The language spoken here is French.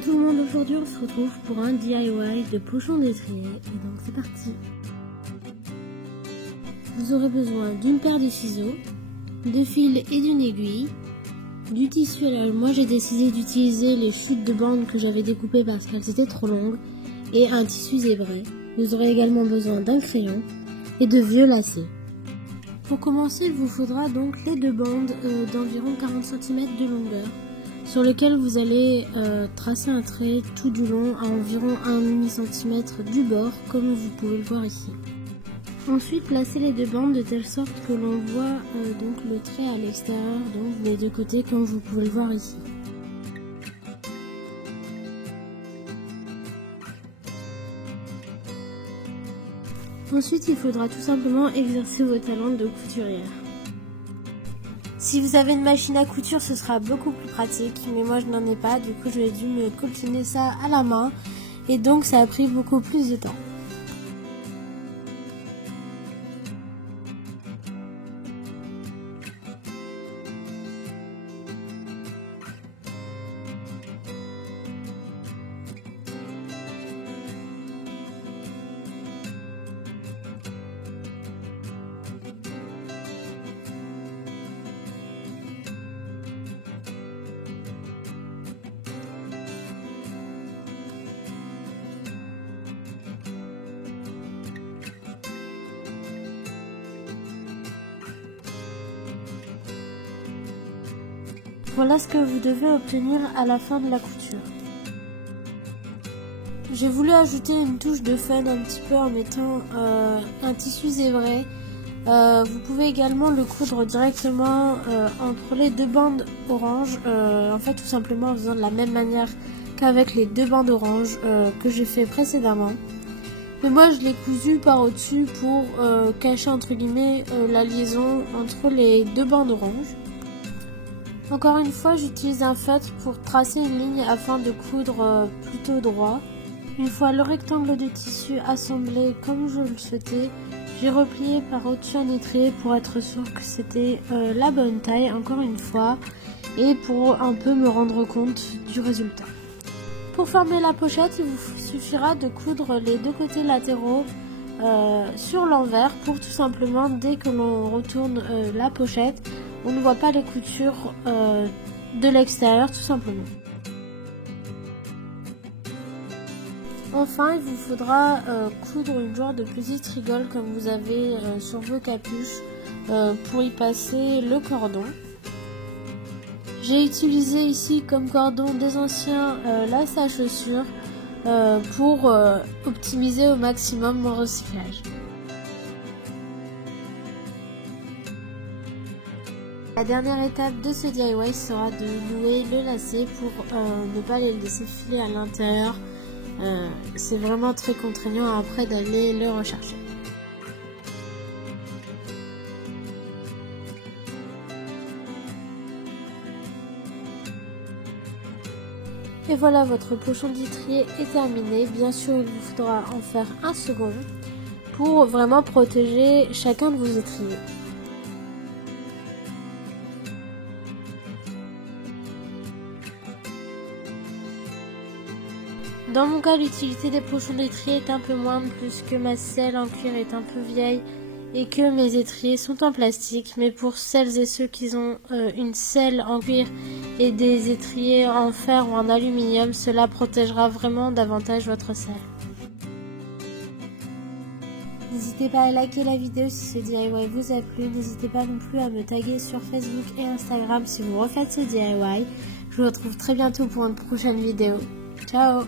Hello tout le monde, aujourd'hui on se retrouve pour un DIY de pochon d'étrier et donc c'est parti. Vous aurez besoin d'une paire de ciseaux, de fils et d'une aiguille, du tissu. Alors moi j'ai décidé d'utiliser les chutes de bande que j'avais découpées parce qu'elles étaient trop longues, et un tissu zébré. Vous aurez également besoin d'un crayon et de vieux lacets. Pour commencer, il vous faudra donc les deux bandes d'environ 40 cm de longueur, sur lesquelles vous allez tracer un trait tout du long à environ 1,5 cm du bord, comme vous pouvez le voir ici. Ensuite, placez les deux bandes de telle sorte que l'on voit donc le trait à l'extérieur, donc des deux côtés, comme vous pouvez le voir ici. Ensuite, il faudra tout simplement exercer vos talents de couturière. Si vous avez une machine à couture, ce sera beaucoup plus pratique, mais moi je n'en ai pas, du coup j'ai dû me coltiner ça à la main, et donc ça a pris beaucoup plus de temps. Voilà ce que vous devez obtenir à la fin de la couture. J'ai voulu ajouter une touche de fun un petit peu en mettant un tissu zébré. Vous pouvez également le coudre directement entre les deux bandes orange, en fait tout simplement en faisant de la même manière qu'avec les deux bandes orange que j'ai fait précédemment. Mais moi je l'ai cousu par au-dessus pour cacher entre guillemets la liaison entre les deux bandes orange. Encore une fois, j'utilise un feutre pour tracer une ligne afin de coudre plutôt droit. Une fois le rectangle de tissu assemblé comme je le souhaitais, j'ai replié par au-dessus un étrier pour être sûr que c'était la bonne taille, encore une fois, et pour un peu me rendre compte du résultat. Pour former la pochette, il vous suffira de coudre les deux côtés latéraux sur l'envers pour tout simplement, dès que l'on retourne la pochette, on ne voit pas les coutures de l'extérieur tout simplement. Enfin, il vous faudra coudre une genre de petite rigole comme vous avez sur vos capuches pour y passer le cordon. J'ai utilisé ici comme cordon des anciens lacets à chaussures pour optimiser au maximum mon recyclage. La dernière étape de ce DIY sera de nouer le lacet pour ne pas les laisser filer à l'intérieur. C'est vraiment très contraignant après d'aller le rechercher. Et voilà, votre pochon d'étrier est terminé. Bien sûr, il vous faudra en faire un second pour vraiment protéger chacun de vos étriers. Dans mon cas, l'utilité des pochons d'étrier est un peu moindre puisque ma selle en cuir est un peu vieille et que mes étriers sont en plastique. Mais pour celles et ceux qui ont une selle en cuir et des étriers en fer ou en aluminium, cela protégera vraiment davantage votre selle. N'hésitez pas à liker la vidéo si ce DIY vous a plu. N'hésitez pas non plus à me taguer sur Facebook et Instagram si vous refaites ce DIY. Je vous retrouve très bientôt pour une prochaine vidéo. Ciao!